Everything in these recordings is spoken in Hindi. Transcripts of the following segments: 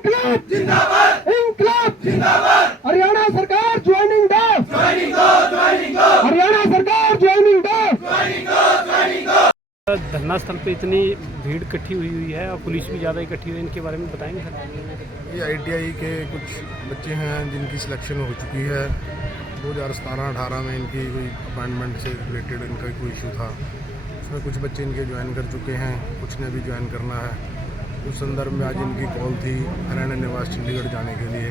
इंकलाब जिंदाबाद, इंकलाब जिंदाबाद। हरियाणा सरकार ज्वाइनिंग दो, हरियाणा सरकार ज्वाइनिंग दो। धरना स्थल पे इतनी भीड़ इकट्ठी हुई है और पुलिस भी ज़्यादा इकट्ठी हुई है, इनके बारे में बताएंगे सर? ये ITI के कुछ बच्चे हैं जिनकी सिलेक्शन हो चुकी है। 2017-18 में इनकी कोई अपॉइंटमेंट से रिलेटेड इनका कोई इशू था, उसमें कुछ बच्चे इनके ज्वाइन कर चुके हैं, कुछ ने भी ज्वाइन करना है। उस संदर्भ में आज इनकी कॉल थी हरियाणा निवास चंडीगढ़ जाने के लिए।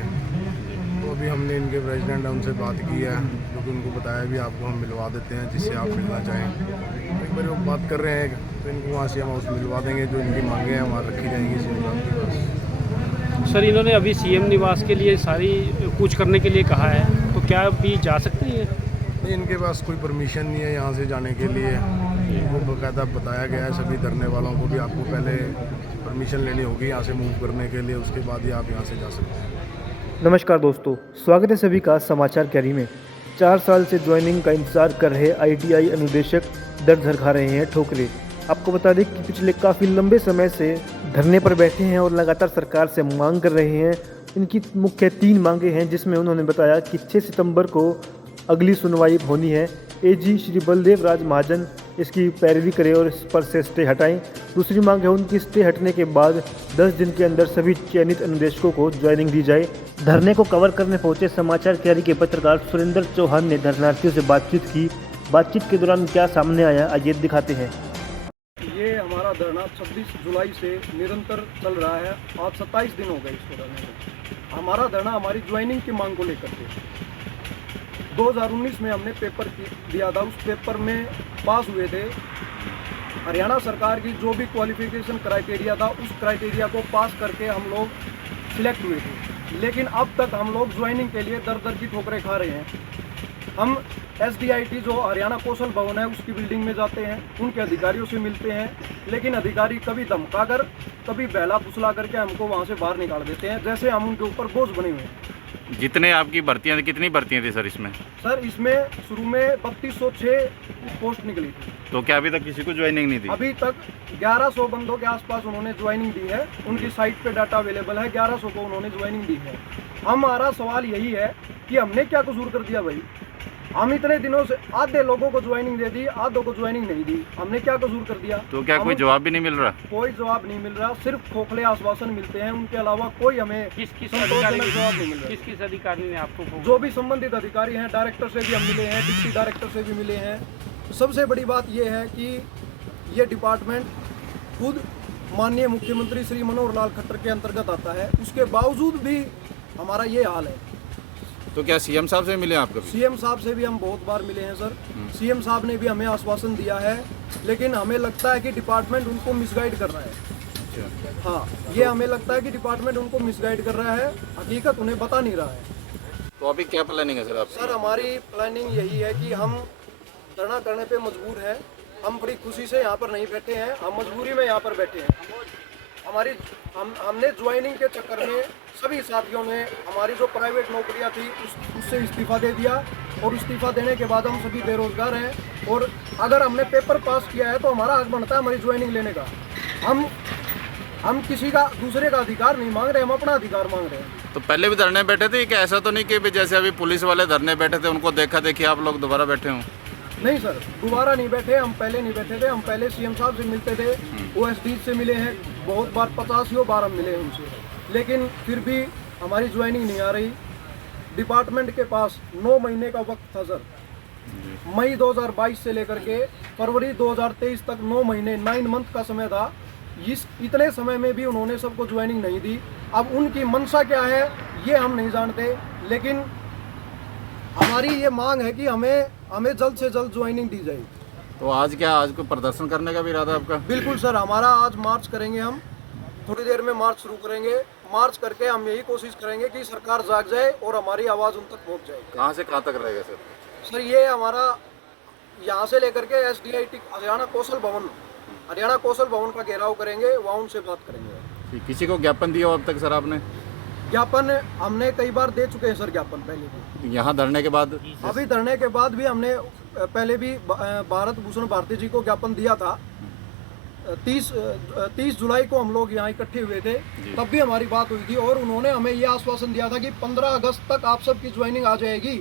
तो अभी हमने इनके प्रेसिडेंट है उनसे बात की है, जो कि उनको बताया भी आपको हम मिलवा देते हैं जिससे आप मिलना चाहें। एक बार वो बात कर रहे हैं तो इनको वहाँ से हम उस मिलवा देंगे, जो इनकी मांगें हैं वहाँ रखी जाएंगी सीएम साहब के पास। सर इन्होंने अभी CM निवास के लिए सारी कूच करने के लिए कहा है, तो क्या अभी जा सकते हैं? नहीं, इनके पास कोई परमिशन नहीं है यहाँ से जाने के लिए। इनको बाकायदा बताया गया है सभी धरने वालों को भी आपको पहले परमिशन लेनी होगी यहाँ से मूव करने के लिए, उसके बाद ही आप यहाँ से जा सकते हैं। नमस्कार दोस्तों, स्वागत है सभी का समाचार कैरी में। 4 साल से ज्वाइनिंग का इंतजार कर रहे ITI अनुदेशक दर दर खा रहे हैं ठोकरे। आपको बता दें कि पिछले काफ़ी लंबे समय से धरने पर बैठे हैं और लगातार सरकार से मांग कर रहे हैं। इनकी मुख्य 3 मांगे हैं, जिसमें उन्होंने बताया कि 6 सितंबर को अगली सुनवाई होनी है। AG श्री बलदेव राज महाजन इसकी पैरवी करें और इस पर से स्टे हटाएं। दूसरी मांग है उनकी स्टे हटने के बाद 10 दिन के अंदर सभी चयनित अनुदेशकों को ज्वाइनिंग दी जाए। धरने को कवर करने पहुंचे समाचार कैरी के पत्रकार सुरेंद्र चौहान ने धरनार्थियों से बातचीत की। बातचीत के दौरान क्या सामने आया, आइए दिखाते हैं। ये हमारा धरना 26 जुलाई से निरंतर चल रहा है। आज 27 दिन हो गए इसको धरने को। हमारा धरना हमारी ज्वाइनिंग की मांग को लेकर के 2019 में हमने पेपर दिया था। उस पेपर में पास हुए थे। हरियाणा सरकार की जो भी क्वालिफिकेशन क्राइटेरिया था, उस क्राइटेरिया को पास करके हम लोग सिलेक्ट हुए थे। लेकिन अब तक हम लोग ज्वाइनिंग के लिए दर दर की ठोकरें खा रहे हैं। हम SDIT जो हरियाणा कौशल भवन है उसकी बिल्डिंग में जाते हैं, उनके अधिकारियों से मिलते हैं, लेकिन अधिकारी कभी धमका कर, कभी बहला फुसला करके हमको वहाँ से बाहर निकाल देते हैं, जैसे हम उनके ऊपर बोझ बने हुए हैं। जितने आपकी भर्तियां थी, कितनी भर्तियां थी सर इसमें? सर इसमें शुरू में 3206 पोस्ट निकली थी। तो क्या अभी तक किसी को ज्वाइनिंग नहीं दी? अभी तक 1100 बंदों के आसपास उन्होंने ज्वाइनिंग दी है। उनकी साइट पे डाटा अवेलेबल है, 1100 को उन्होंने ज्वाइनिंग दी है। हमारा सवाल यही है कि हमने क्या कसूर कर दिया भाई? हम इतने दिनों से आधे लोगों को ज्वाइनिंग दे दी, आधों को ज्वाइनिंग नहीं दी। हमने क्या कसूर कर दिया? तो क्या कोई जवाब भी नहीं मिल रहा? कोई जवाब नहीं मिल रहा, सिर्फ खोखले आश्वासन मिलते हैं। उनके अलावा कोई हमें किस जवाब नहीं मिल रहा। किस अधिकारी ने आपको? जो भी संबंधित अधिकारी हैं, डायरेक्टर से भी हम मिले हैं, डिप्टी डायरेक्टर से भी मिले हैं। सबसे बड़ी बात यह है कि ये डिपार्टमेंट खुद माननीय मुख्यमंत्री श्री मनोहर लाल खट्टर के अंतर्गत आता है, उसके बावजूद भी हमारा ये हाल है। तो क्या CM साहब से मिले आप कभी? CM साहब से भी हम बहुत बार मिले हैं सर। CM साहब ने भी हमें आश्वासन दिया है, लेकिन हमें लगता है कि डिपार्टमेंट उनको मिसगाइड कर रहा है। हाँ, ये हमें लगता है कि डिपार्टमेंट उनको मिसगाइड कर रहा है, हकीकत उन्हें बता नहीं रहा है। तो अभी क्या प्लानिंग है सर आपकी? सर हमारी प्लानिंग यही है कि हम धरना करने पे मजबूर हैं। हम बड़ी खुशी से यहाँ पर नहीं बैठे हैं, हम मजबूरी में यहाँ पर बैठे हैं। हमने ज्वाइनिंग के चक्कर में सभी साथियों ने हमारी जो प्राइवेट नौकरियां थी उससे इस्तीफा दे दिया, और इस्तीफा देने के बाद हम सभी बेरोजगार हैं। और अगर हमने पेपर पास किया है तो हमारा हक बनता है हमारी ज्वाइनिंग लेने का। हम किसी का दूसरे का अधिकार नहीं मांग रहे, हम अपना अधिकार मांग रहे हैं। तो पहले भी धरने बैठे थे कि ऐसा तो नहीं कि जैसे अभी पुलिस वाले धरने बैठे थे उनको देखा देखी आप लोग दोबारा बैठे हों? नहीं सर, दोबारा नहीं बैठे, हम पहले नहीं बैठे थे। हम पहले CM साहब से मिलते थे, OSD से मिले हैं बहुत बार, 50 बार हम मिले हैं उनसे, लेकिन फिर भी हमारी ज्वाइनिंग नहीं आ रही। डिपार्टमेंट के पास 9 महीने का वक्त था सर। मई 2022 से लेकर के फरवरी 2023 तक 9 महीने 9 मंथ का समय था। इतने समय में भी उन्होंने सबको ज्वाइनिंग नहीं दी। अब उनकी मंशा क्या है ये हम नहीं जानते, लेकिन हमारी ये मांग है कि हमें जल्द से जल्द ज्वाइनिंग दी जाए। तो आज को प्रदर्शन करने का भी इरादा आपका? बिल्कुल सर, हमारा आज मार्च करेंगे। हम थोड़ी देर में मार्च शुरू करेंगे। मार्च करके हम यही कोशिश करेंगे कि सरकार जाग जाए और हमारी आवाज़ उन तक पहुंच जाए। कहाँ से कहाँ तक रहेगा सर? सर ये हमारा यहाँ से लेकर के SDIT हरियाणा कौशल भवन का घेराव करेंगे, वहाँ उनसे बात करेंगे। किसी को ज्ञापन दिया हो अब तक सर आपने? ज्ञापन हमने कई बार दे चुके हैं सर, ज्ञापन पहले भी। यहाँ धरने के बाद? अभी धरने के बाद भी हमने पहले भी भारत भूषण भारती जी को ज्ञापन दिया था। 30 जुलाई को हम लोग यहाँ इकट्ठे हुए थे, तब भी हमारी बात हुई थी और उन्होंने हमें ये आश्वासन दिया था कि 15 अगस्त तक आप सबकी ज्वाइनिंग आ जाएगी।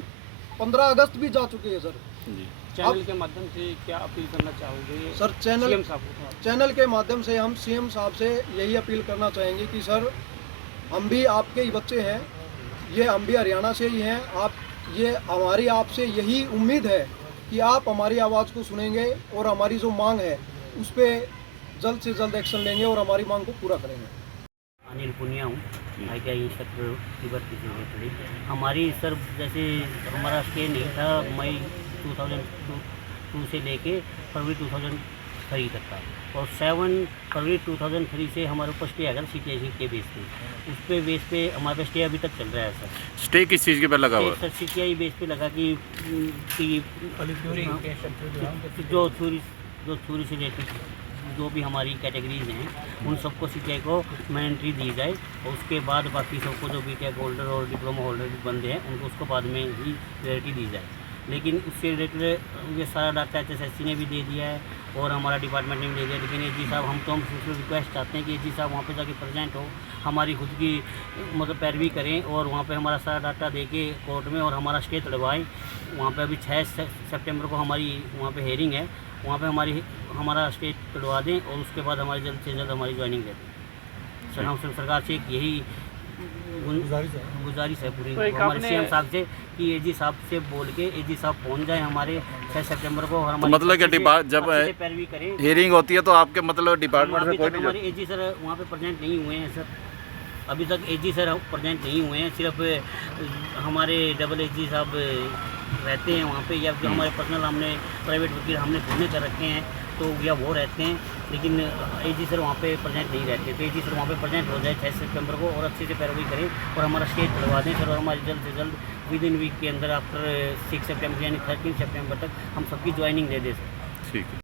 15 अगस्त भी जा चुकी है सर। चैनल के माध्यम से क्या अपील करना चाहोगे सर सीएम साहब को? चैनल के माध्यम से हम सीएम साहब से यही अपील करना चाहेंगे कि सर हम भी आपके ही बच्चे हैं, ये हम भी हरियाणा से ही हैं, ये हमारी आपसे यही उम्मीद है कि आप हमारी आवाज़ को सुनेंगे और हमारी जो मांग है उस पर जल्द से जल्द एक्शन लेंगे और हमारी मांग को पूरा करेंगे। अनिल पुनिया हूँ, ITI इंस्ट्रक्टर तिब्बत से रिलेटेड। हमारी सर जैसे हमारा स्टे नहीं था मई 2002 से लेके फरवरी 2003 तक का, और 7 फरवरी 2003 से हमारे ऊपर स्टे आएगा CTI के बेस पे, उस पे बेस पे हमारे पास स्टे अभी तक चल रहा है सर। स्टे किस चीज़ के पे लगा हुआ है? सर CTI बेस पे लगा कि जो थ्योरी से रिलेटेड जो भी हमारी कैटेगरीज हैं उन सबको CTI को मैंडेटरी दी जाए, और उसके बाद बाकी सबको जो BTech होल्डर और डिप्लोमा होल्डर बंदे हैं उनको उसको बाद में ही प्रायोरिटी दी जाए। लेकिन उससे रिलेटेड ये सारा डाटा SSC ने भी दे दिया है और हमारा डिपार्टमेंट ने भी दे दिया, लेकिन AG साहब हम तो रिक्वेस्ट चाहते हैं कि AG साहब वहाँ पे जाके प्रेजेंट हो, हमारी खुद की मतलब पैरवी करें और वहाँ पे हमारा सारा डाटा दे के कोर्ट में और हमारा स्टे तड़वाएँ। वहाँ पे अभी 6 सितंबर को हमारी वहाँ पे हेयरिंग है, वहाँ पे हमारा स्टे तड़वा दें और उसके बाद हमारी जल्द से जल्द हमारी ज्वाइनिंग दे दें। सर हम सरकार से एक यही गुजारिश है पूरी हमारे CM साहब से कि AG साहब से बोल के AG साहब पहुंच जाए हमारे 6 सितंबर को, और हमारे मतलब क्या जब पैरवी करें हियरिंग होती है तो आपके मतलब डिपार्टमेंट से कोई नहीं हमारे AG सर वहाँ पे प्रेजेंट नहीं हुए हैं सर, अभी तक AG सर प्रेजेंट नहीं हुए हैं, सिर्फ हमारे डबल AG साहब रहते हैं वहाँ पे, या जो हमारे पर्सनल हमने प्राइवेट वकील हमने खुद ने कर रखे हैं तो या वो रहते हैं, लेकिन AG सर वहाँ पे प्रेजेंट नहीं रहते। तो AG सर वहाँ पे प्रेजेंट हो जाए 6 सितंबर को और अच्छे से पैरवी करें और हमारा स्टेज करवा दें सर, और हमारी जल्द से जल्द विद इन वीक के अंदर आफ्टर 6 सितंबर यानी 13 सितंबर तक हम सबकी ज्वाइनिंग दे दें सर। ठीक है।